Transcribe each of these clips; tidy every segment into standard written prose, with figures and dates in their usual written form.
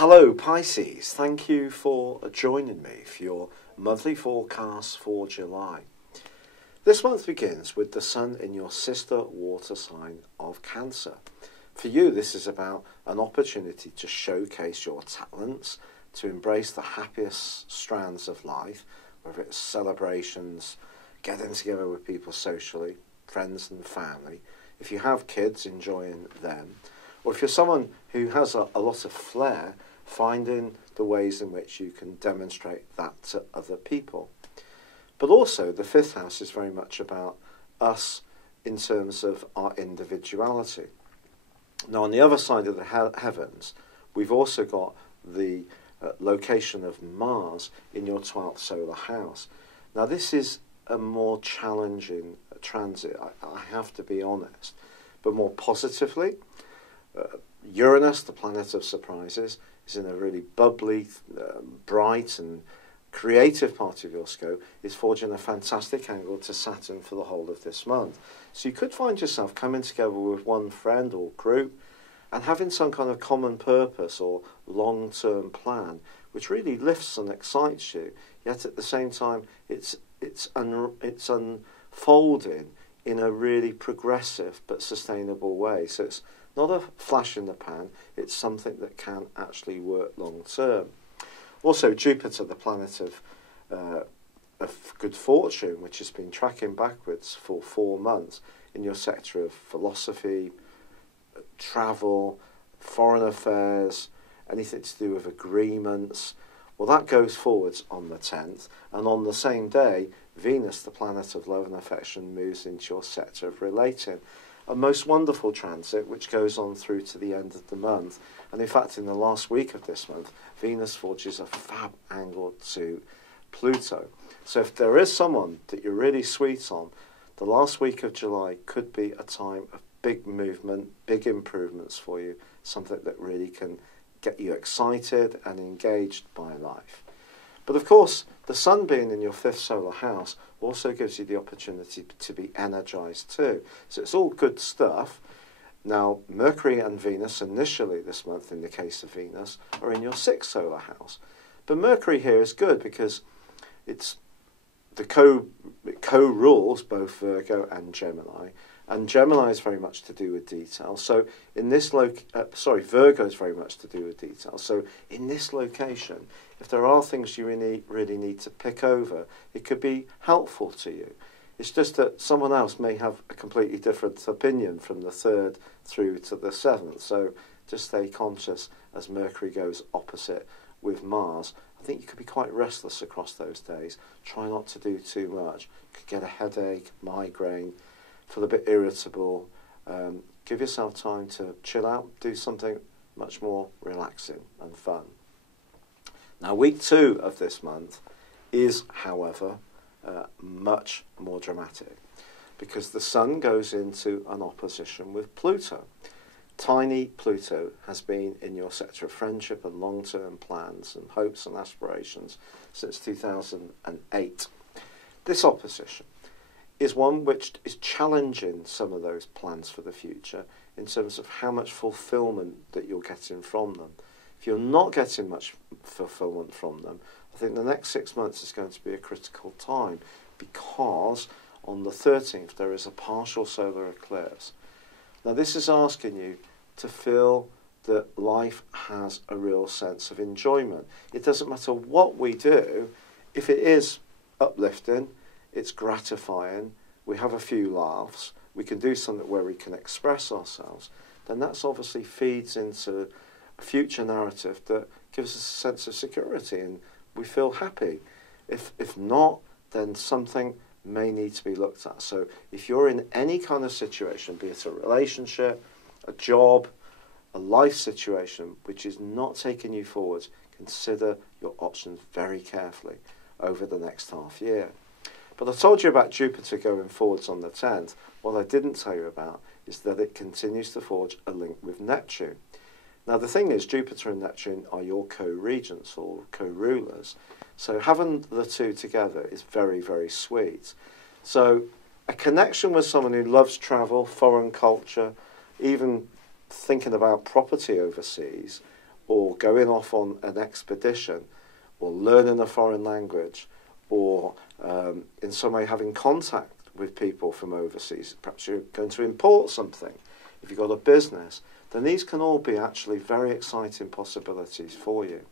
Hello Pisces, thank you for joining me for your monthly forecast for July. This month begins with the Sun in your sister water sign of Cancer. For you, this is about an opportunity to showcase your talents, to embrace the happiest strands of life, whether it's celebrations, getting together with people socially, friends and family. If you have kids, enjoying them. Or if you're someone who has a lot of flair, finding the ways in which you can demonstrate that to other people. But also, the fifth house is very much about us in terms of our individuality. Now, on the other side of the heavens, we've also got the location of Mars in your 12th solar house. Now, this is a more challenging transit, I have to be honest. But more positively, Uranus, the planet of surprises, is in a really bubbly, bright and creative part of your scope, is forging a fantastic angle to Saturn for the whole of this month. So you could find yourself coming together with one friend or group and having some kind of common purpose or long-term plan, which really lifts and excites you, yet at the same time it's unfolding in a really progressive but sustainable way. So it's not a flash in the pan, it's something that can actually work long term. Also, Jupiter, the planet of good fortune, which has been tracking backwards for 4 months in your sector of philosophy, travel, foreign affairs, anything to do with agreements. Well, that goes forwards on the 10th, and on the same day, Venus, the planet of love and affection, moves into your sector of relating. A most wonderful transit which goes on through to the end of the month. And in fact, in the last week of this month, Venus forges a fab angle to Pluto. So if there is someone that you're really sweet on, the last week of July could be a time of big movement, big improvements for you, something that really can get you excited and engaged by life. But of course, the Sun being in your 5th solar house also gives you the opportunity to be energized too. So it's all good stuff. Now, Mercury and Venus initially this month, in the case of Venus, are in your 6th solar house. But Mercury here is good because it's it co-rules both Virgo and Gemini. And Gemini is very much to do with detail. So in this Virgo is very much to do with detail. So in this location, if there are things you really need to pick over, it could be helpful to you. It's just that someone else may have a completely different opinion from the 3rd through to the 7th. So just stay conscious as Mercury goes opposite with Mars. I think you could be quite restless across those days. Try not to do too much. You could get a headache, migraine, feel a bit irritable. Give yourself time to chill out, do something much more relaxing and fun. Now, week 2 of this month is, however, much more dramatic because the Sun goes into an opposition with Pluto. Tiny Pluto has been in your sector of friendship and long-term plans and hopes and aspirations since 2008. This opposition is one which is challenging some of those plans for the future in terms of how much fulfillment that you're getting from them. If you're not getting much fulfillment from them, I think the next 6 months is going to be a critical time because on the 13th there is a partial solar eclipse. Now this is asking you to feel that life has a real sense of enjoyment. It doesn't matter what we do, if it is uplifting, it's gratifying, we have a few laughs, we can do something where we can express ourselves, then that's obviously feeds into a future narrative that gives us a sense of security and we feel happy. If not, then something may need to be looked at. So if you're in any kind of situation, be it a relationship, a job, a life situation which is not taking you forward, consider your options very carefully over the next half year. But I told you about Jupiter going forwards on the 10th. What I didn't tell you about is that it continues to forge a link with Neptune. Now the thing is, Jupiter and Neptune are your co-regents or co-rulers. So having the two together is very, very sweet. So a connection with someone who loves travel, foreign culture, even thinking about property overseas, or going off on an expedition, or learning a foreign language, or in some way having contact with people from overseas. Perhaps you're going to import something. If you've got a business, then these can all be actually very exciting possibilities for you.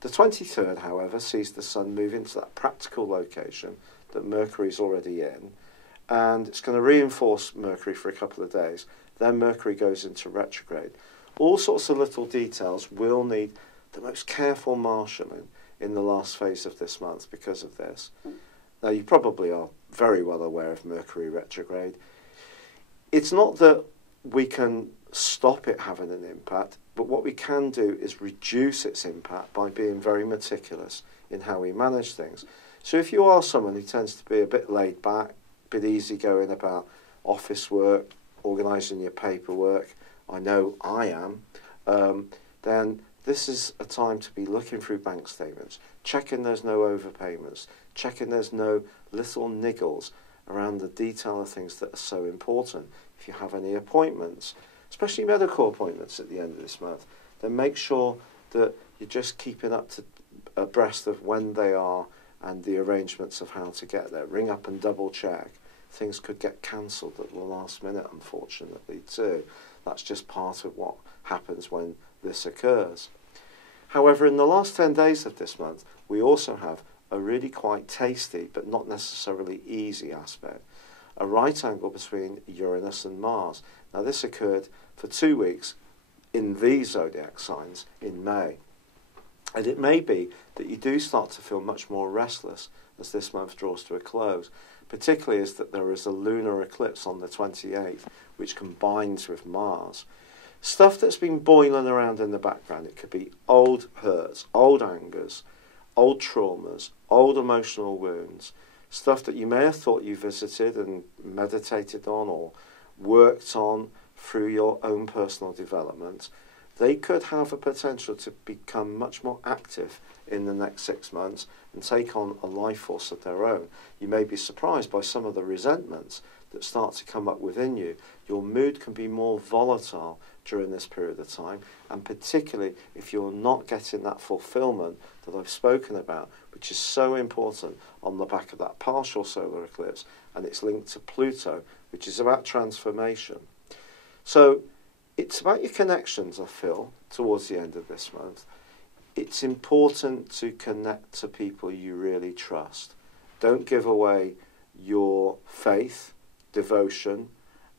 The 23rd, however, sees the Sun move into that practical location that Mercury's already in, and it's going to reinforce Mercury for a couple of days. Then Mercury goes into retrograde. All sorts of little details will need the most careful marshalling in the last phase of this month because of this. Now, you probably are very well aware of Mercury retrograde. It's not that we can stop it having an impact, but what we can do is reduce its impact by being very meticulous in how we manage things. So if you are someone who tends to be a bit laid back, a bit easygoing about office work, organising your paperwork, I know I am, then this is a time to be looking through bank statements, checking there's no overpayments, checking there's no little niggles around the detail of things that are so important. If you have any appointments, especially medical appointments at the end of this month, then make sure that you're just keeping up to abreast of when they are and the arrangements of how to get there. Ring up and double check. Things could get cancelled at the last minute, unfortunately, too. That's just part of what happens when this occurs. However, in the last 10 days of this month, we also have a really quite tasty, but not necessarily easy aspect. A right angle between Uranus and Mars. Now, this occurred for 2 weeks in these zodiac signs in May. And it may be that you do start to feel much more restless as this month draws to a close, particularly as that there is a lunar eclipse on the 28th, which combines with Mars. Stuff that's been boiling around in the background, it could be old hurts, old angers, old traumas, old emotional wounds, stuff that you may have thought you visited and meditated on or worked on through your own personal development. They could have a potential to become much more active in the next 6 months and take on a life force of their own. You may be surprised by some of the resentments that start to come up within you. Your mood can be more volatile during this period of time, and particularly if you're not getting that fulfillment that I've spoken about, which is so important on the back of that partial solar eclipse, and it's linked to Pluto, which is about transformation. So it's about your connections, I feel, towards the end of this month. It's important to connect to people you really trust. Don't give away your faith, devotion,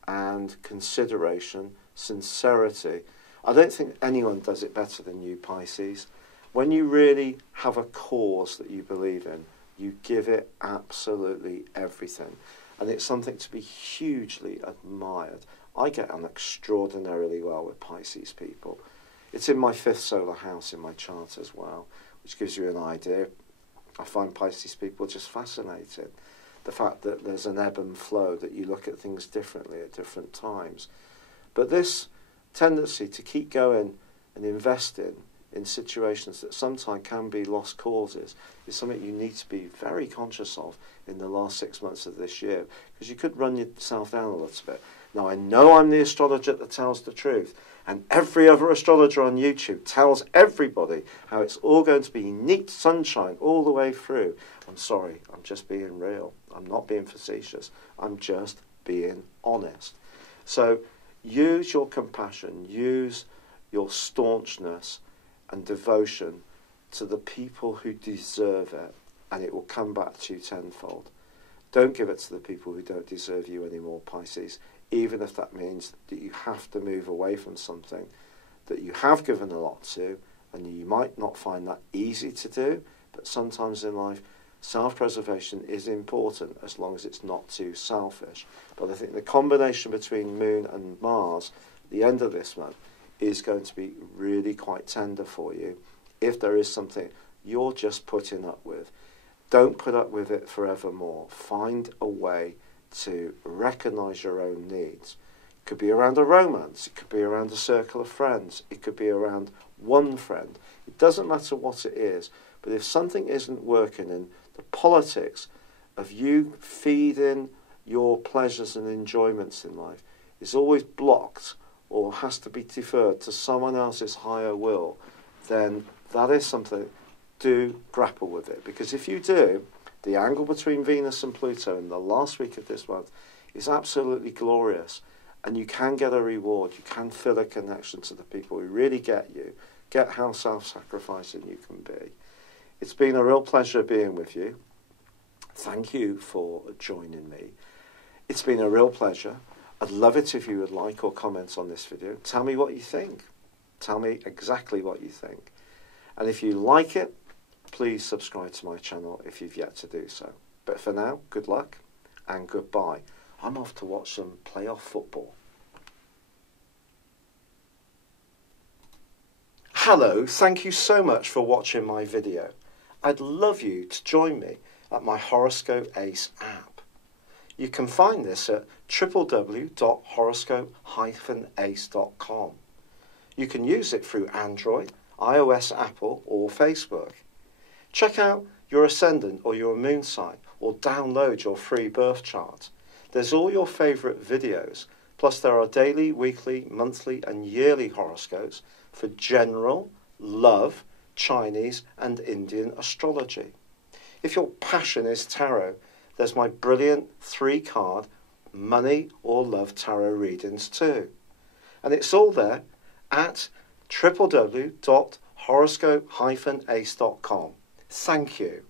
and consideration, sincerity. I don't think anyone does it better than you, Pisces. When you really have a cause that you believe in, you give it absolutely everything. And it's something to be hugely admired. I get on extraordinarily well with Pisces people. It's in my 5th solar house in my chart as well, which gives you an idea. I find Pisces people just fascinating. The fact that there's an ebb and flow, that you look at things differently at different times. But this tendency to keep going and investing in situations that sometimes can be lost causes is something you need to be very conscious of in the last 6 months of this year, because you could run yourself down a little bit. Now, I know I'm the astrologer that tells the truth, and every other astrologer on YouTube tells everybody how it's all going to be neat sunshine all the way through. I'm sorry, I'm just being real. I'm not being facetious. I'm just being honest. So use your compassion, use your staunchness and devotion to the people who deserve it, and it will come back to you tenfold. Don't give it to the people who don't deserve you anymore, Pisces, even if that means that you have to move away from something that you have given a lot to, and you might not find that easy to do, but sometimes in life, self-preservation is important as long as it's not too selfish. But I think the combination between Moon and Mars at the end of this month is going to be really quite tender for you if there is something you're just putting up with. Don't put up with it forevermore. Find a way to recognise your own needs. It could be around a romance, it could be around a circle of friends, it could be around one friend. It doesn't matter what it is, but if something isn't working in the politics of you feeding your pleasures and enjoyments in life is always blocked or has to be deferred to someone else's higher will, then that is something, do grapple with it. Because if you do, the angle between Venus and Pluto in the last week of this month is absolutely glorious. And you can get a reward. You can feel a connection to the people who really get you, get how self-sacrificing you can be. It's been a real pleasure being with you. Thank you for joining me. It's been a real pleasure. I'd love it if you would like or comment on this video. Tell me what you think. Tell me exactly what you think. And if you like it, please subscribe to my channel if you've yet to do so. But for now, good luck and goodbye. I'm off to watch some playoff football. Hello, thank you so much for watching my video. I'd love you to join me at my Horoscope Ace app. You can find this at www.horoscope-ace.com. You can use it through Android, iOS, Apple or Facebook. Check out your ascendant or your moon sign or download your free birth chart. There's all your favourite videos, plus there are daily, weekly, monthly and yearly horoscopes for general, love, Chinese and Indian astrology. If your passion is tarot, there's my brilliant 3-card money or love tarot readings too. And it's all there at www.horoscope-ace.com. Thank you.